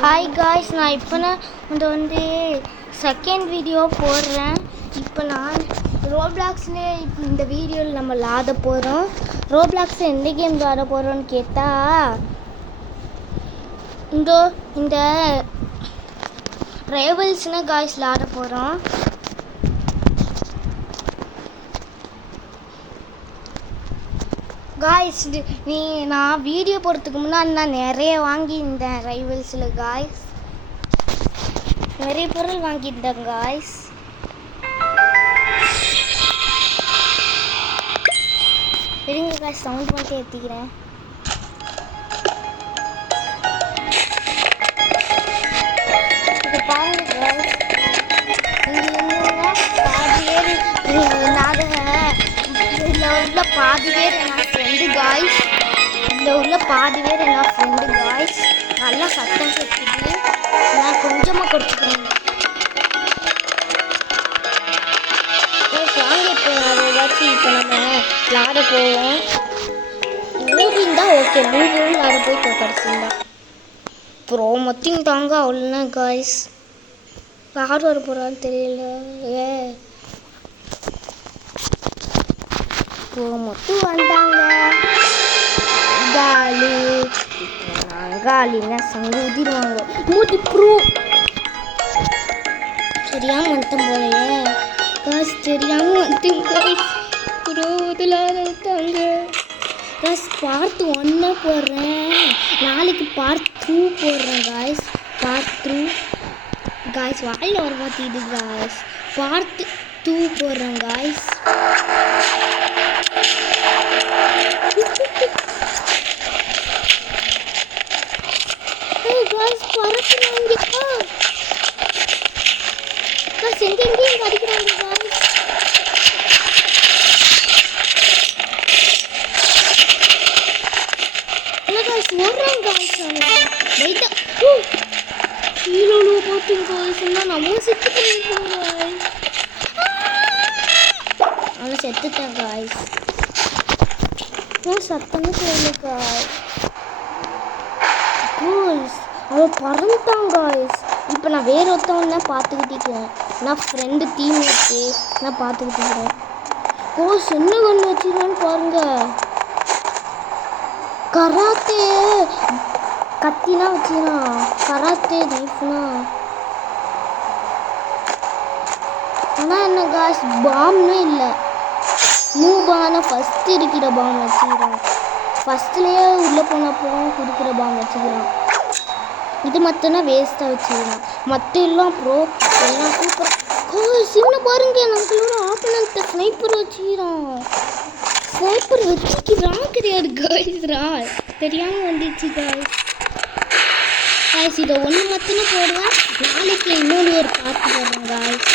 Hi guys, நான் இப்போ வந்து செகண்ட் வீடியோ போடுறேன். இப்போ நான் ரோப்ளாக்ஸ்லேயே இந்த வீடியோவில் நம்ம விளாட போகிறோம். ரோப்ளாக்ஸில் எந்த கேம் விளாட போகிறோன்னு கேட்டால் இந்த ரைவல்ஸ்னு காய்ஸ் விளாட போகிறோம். காய்ஸ், நான் வீடியோ போடுறதுக்கு முன்னாடி நான் நிறைய வாங்கியிருந்தேன். ரைவல்ஸில் காய்ஸ் நிறைய பொருள் வாங்கியிருந்தேன் காய்ஸ். இருங்க காய்ஸ், சவுண்ட் மட்டும் ஏற்றிக்கிறேன். இது பாருங்க காய்ஸ், உள்ள பாதி பேர் என்ன ஃப்ரெண்டு காய்ஸ். இதில் உள்ள பாதி பேர் என்ன ஃப்ரெண்டு காய்ஸ். நல்லா சத்தம் கேட்குது, நான் கொஞ்சமாக கொடுத்துக்கிறேன். வாங்க, இப்போ நான் ஏதாச்சும் இப்போ நம்ம விளாட போவோம். மூவிங் தான் ஓகே, மூவியும் விளாட போய் கடைசியில் அப்புறம் மொத்தம் தாங்க அவ்வளோனா காய்ஸ். யார் வர போகிறான்னு தெரியல. மொத்தம் வந்தாங்க காலி. காலின்னா சங்க ஊதிடுவாங்க. மூடி ப்ரூ தெரியாமல் வந்துட்டேன் போலையே காசு, தெரியாமல் வந்துட்டேன் காய்ஸ். ப்ரோ இதெல்லாம் வந்துட்டாங்க காய்ஸ். பார்ட் 1 போடுறேன், நாளைக்கு பார்ட் 2 போடுறேன் காய்ஸ். பார்ட் 2 காய்ஸ் வாயில் வர மாட்டேது காய்ஸ். பார்ட் 2 போடுறேன் காய்ஸ். எங்கெங்கேயும் அடிக்கிறாங்க காய்ஸ். ஓடுறாங்க காய்ஸ். லைட்டா கீழே பார்த்தீங்க காய்ஸ், நம்ம செத்து பண்ணிருக்கோம் காய்ஸ். அவனை செத்துட்டேன் காய்ஸ். சத்தமே தெரியல காய்ஸ். அவன் பறந்துட்டான் காய்ஸ். இப்போ நான் வேற ஒருத்தவன் தான் பார்த்துக்கிட்டேன். நான் ஃப்ரெண்டு டீம்மேட்டு நான் பார்த்துக்கிட்டேன். கோஸ் என்ன கொண்டு வச்சுருவான்னு பாருங்க. கராத்தே கத்தினா வச்சுக்கிறான், கராத்தே நைஃப்னா. ஆனால் என்ன காய்ஸ், பாம்னு இல்லை, மூபான ஃபஸ்ட்டு இருக்கிற பாம் வச்சுக்கிறான். ஃபஸ்ட்லேயே உள்ளே போனப்போ கொடுக்குற பாம் வச்சுக்கிறான். இது மட்டும்னா வேஸ்ட்டாக வச்சுக்கிறான். மற்ற எல்லாம் ப்ரோ எல்லாம் சூப்பர். சின்ன பாருங்க, நம்மளோட ஆப்பனன்ட்டை ஸ்னைப்பர் வச்சுக்கிறான். ஸ்னைப்பர் வச்சுக்கிறான் கிடையாது காய்ஸ்ரா, தெரியாமல் வந்துச்சு காய்ஸ். காய்ஸ் இதை ஒன்று மட்டும்தான் போடுவேன், நாளைக்கு இன்னொரு ஒரு பார்த்து போடுறேன் காய்ஸ்.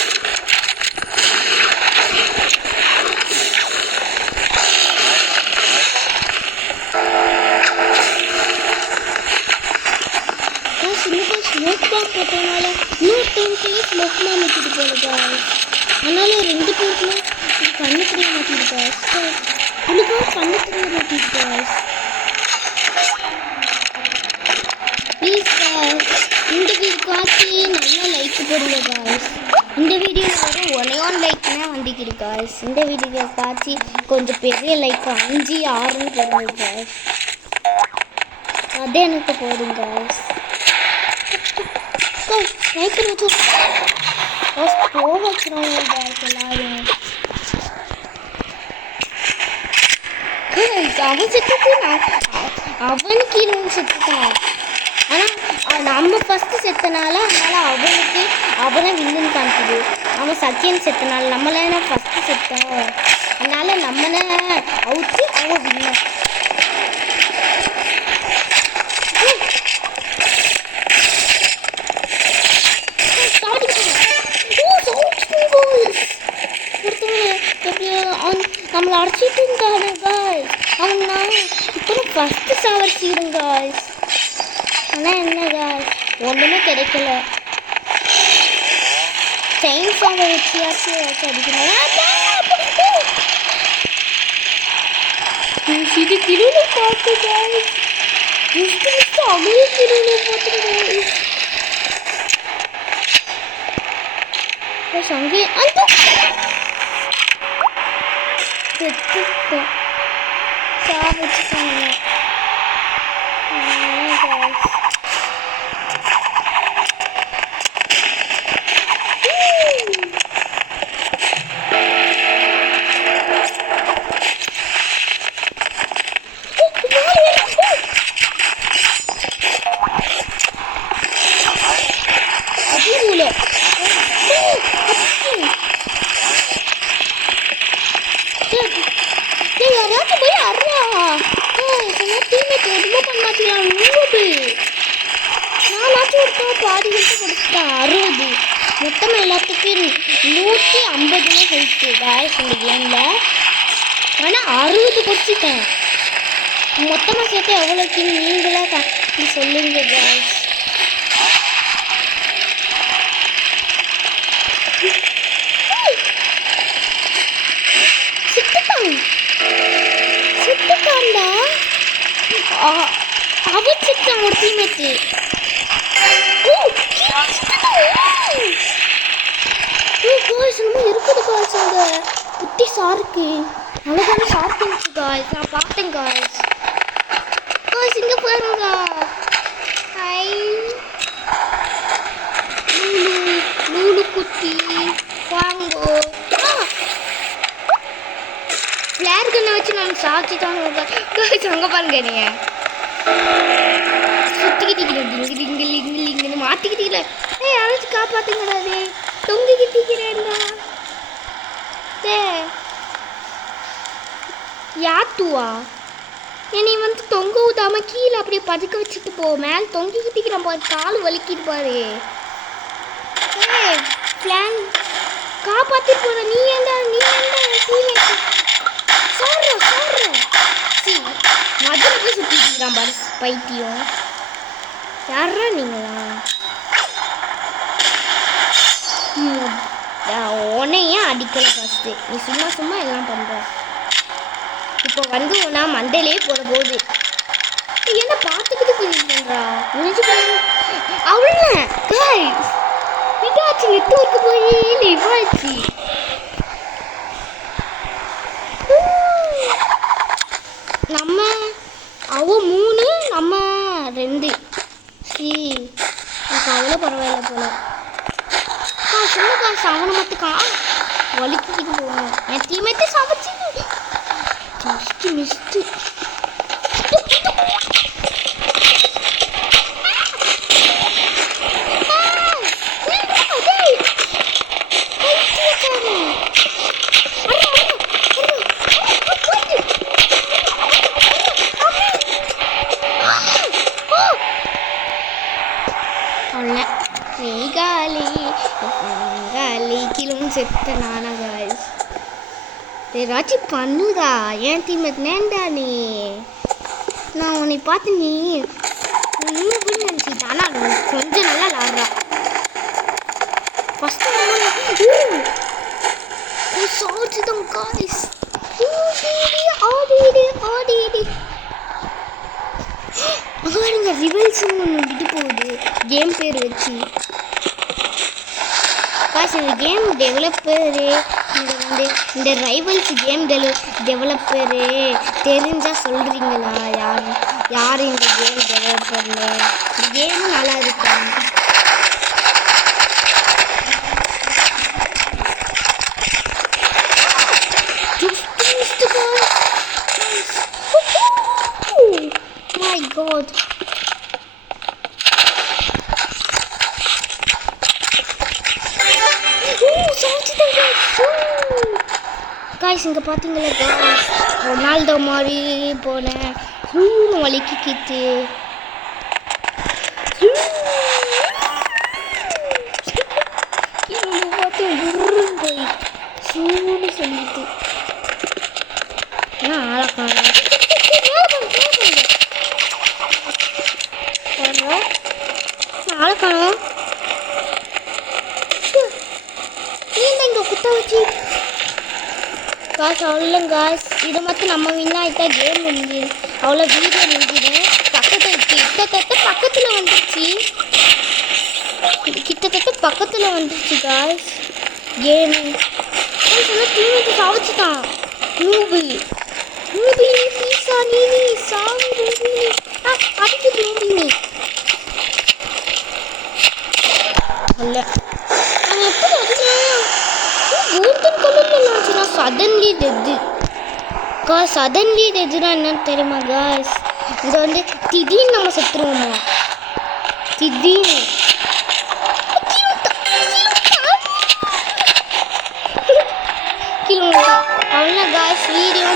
ஸ்மோக் போட்டனால இன்னொருத்தவங்க ஸ்மோக் மாற்றிட்டு போல காய்ஸ். அதனால 2 பேருக்குமே கண்ணு தெரிய மாட்டிட்டு காய்ஸ். உனக்காக கண்ணு தெரிய மாட்டிட்டு காய்ஸ். ப்ளீஸ் காய்ஸ், இந்த வீடியோக்காச்சு நல்லா லைக் போடுங்க காய்ஸ். இந்த வீடியோவில் வரும் ஒரே 1 லைக்னா வந்துக்கிது காய்ஸ். இந்த வீடியோக்காச்சு கொஞ்சம் பெரிய லைக் 5 6ன்னு போடுங்க காய்ஸ். அதே எனக்கு போதும் காய்ஸ். ஸ்னைப்பர் வச்சு போக வச்சுருவாங்க காய்ஸ் எல்லாரும். அவன் செத்துட்டு அவனுக்கு இன்னும் செத்துட்டான். ஆனால் நம்ம ஃபஸ்ட்டு செத்தனால அதனால் அவனை வில்லுன்னு காமிக்குது. அவன் செகண்ட் செத்தனால நம்மளாம் ஃபஸ்ட்டு செத்தோம், அதனால் நம்மளை அவுத்து அவன் வில்ல. நம்மளை அடிச்சிட்டு இருந்தாங்க காய்ஸ். அவனா இப்போ ஃபஸ்ட்டு சாவடிச்சிடும் காய்ஸ். ஆனால் என்ன காய்ஸ், ஒன்றுமே கிடைக்கல. செயின் சாவை வச்சியாச்சு அடிக்கணும். இது கிருளை பார்த்து காய்ஸ். அமெரிக்க கிருளை பார்த்து காய்ஸ் அங்கே அந்த சாப்பிட்டுட்டாங்க. மொத்தமாக எல்லாத்துக்கும் 150 ஹெல்த்து காய்ஸ் இந்த கேமில். ஆனால் 60 குடிச்சிட்டேன். மொத்தமாக சேர்த்து எவ்வளோக்கு நீங்களாக சொல்லுங்க காய்ஸ். சிட்டுக்காண்டா அவர் சிட்டான் ஒரு டீமேட்டு. இருக்குது காய்ஸ் அங்கே குட்டி சாருக்கு அழகான ஷார்க் இருந்துச்சு காய்ஸ். நான் பார்த்தேன் காய்ஸ். காய்ஸ் இங்கே பாருங்க. ஹை லூலு குட்டி வாங்கோ. ஃப்ளேர் கண்ணை வச்சு நம்ம சாச்சிட்டாங்க காய்ஸ். அங்கே பாருங்க நீங்கள் சுற்றிக்கிட்டீங்களே டிங்கு மாற்றிக்கிட்டீங்களே. யாராச்சும் காப்பாற்றுங்கடாது. தொங்கிக்கிட்டீங்கிறேன்டா. யாத்துவா என்னை வந்து தொங்க ஊதாம கீழே அப்படியே பதுக்க வச்சுட்டு போ. மேலே தொங்கிக்கிட்டிக்கிறான் பாரு. கால் வலிக்கிட்டு பாரு. பிளான் காப்பாற்றிட்டு போற. நீ ஏண்டா மதுரை போய் சுற்றிக்கிறான் பாரு பைத்தியம். யாரா நீங்களா? உன்னையும் அடிக்கலை ஃபஸ்ட்டு. நீ சும்மா எல்லாம் பண்ணுற. இப்போ வந்து நான் மண்டையிலே போட போகுது. என்ன பார்த்துக்கிட்டு ஃபீல் பண்ணுறா? முடிஞ்சு போய் அவ்வளோ காய்ஸ் இதாச்சு. நெட்வொர்க்கு போய் லிவாச்சு. நம்ம அவ 3 நம்ம 2. எனக்கு அவ்வளோ பரவாயில்ல போல. சின்ன காசு அவனை மட்டுக்கா வலிக்கிட்டு போகணும். என் டீமேட்டே சாப்பிச்சு மிஸ்ட்டு. செத்த நானா காய்ஸ். ஏதாச்சும் பண்ணுதா என் டீமேட் நேண்டா நீ. நான் உன்னை பார்த்து நீ நினச்சிட்டேன். ஆனால் கொஞ்சம் நல்லா விளாட்றா. First சாச்சுதான் guys. ஆடிடு அங்கே பாருங்க ரிவல்ஸ்னு ஒன்று விட்டு போகுது கேம் பேர் வச்சு. காசு இந்த கேம் டெவலப்பரு இந்த ரைவல்ஸ் கேம் டெவலப்பரு தெரிஞ்சால் சொல்கிறீங்களா? யார் இந்த கேம் டெவலப்பர்னு? இந்த கேமும் நல்லா இருக்கும். My God. காய்ஸ் இங்கே பார்த்தீங்களா காய்ஸ் ரொனால்டோ மாதிரி போனேன். வலிக்கிட்டு பார்த்து போய் சூன்னு சொல்லிட்டு ஆளக்கான ஆளக்கானோம். நீ இங்கே குத்த வச்சு காசு அவ்வளோ காசு. இதை மட்டும் நம்ம வின்னாயிட்டா கேம் முடிஞ்சு அவ்வளோ வீடியோ முடிஞ்சிடும். கிட்டத்தட்ட பக்கத்தில் வந்துடுச்சு காய்ஸ். கேம் சொன்னா டீமேட் சாவச்சிட்டான். நூபி நூபி பீஸா நீ சாவு நூபி. அடிக்குது நூபி நீ அல்ல. நான் எப்படி அடிக்கிறேன்? கோல்டன் கலர்ல இருந்துச்சுன்னா சடன்லி டெத்து. சடன்லி டெத்துனா என்னன்னு தெரியுமா காய்ஸ்? இதை வந்து திடீர்னு நம்ம செத்துருவோமா? திடீர்னு அவ்வளோ காய்ஸ் வீடியோ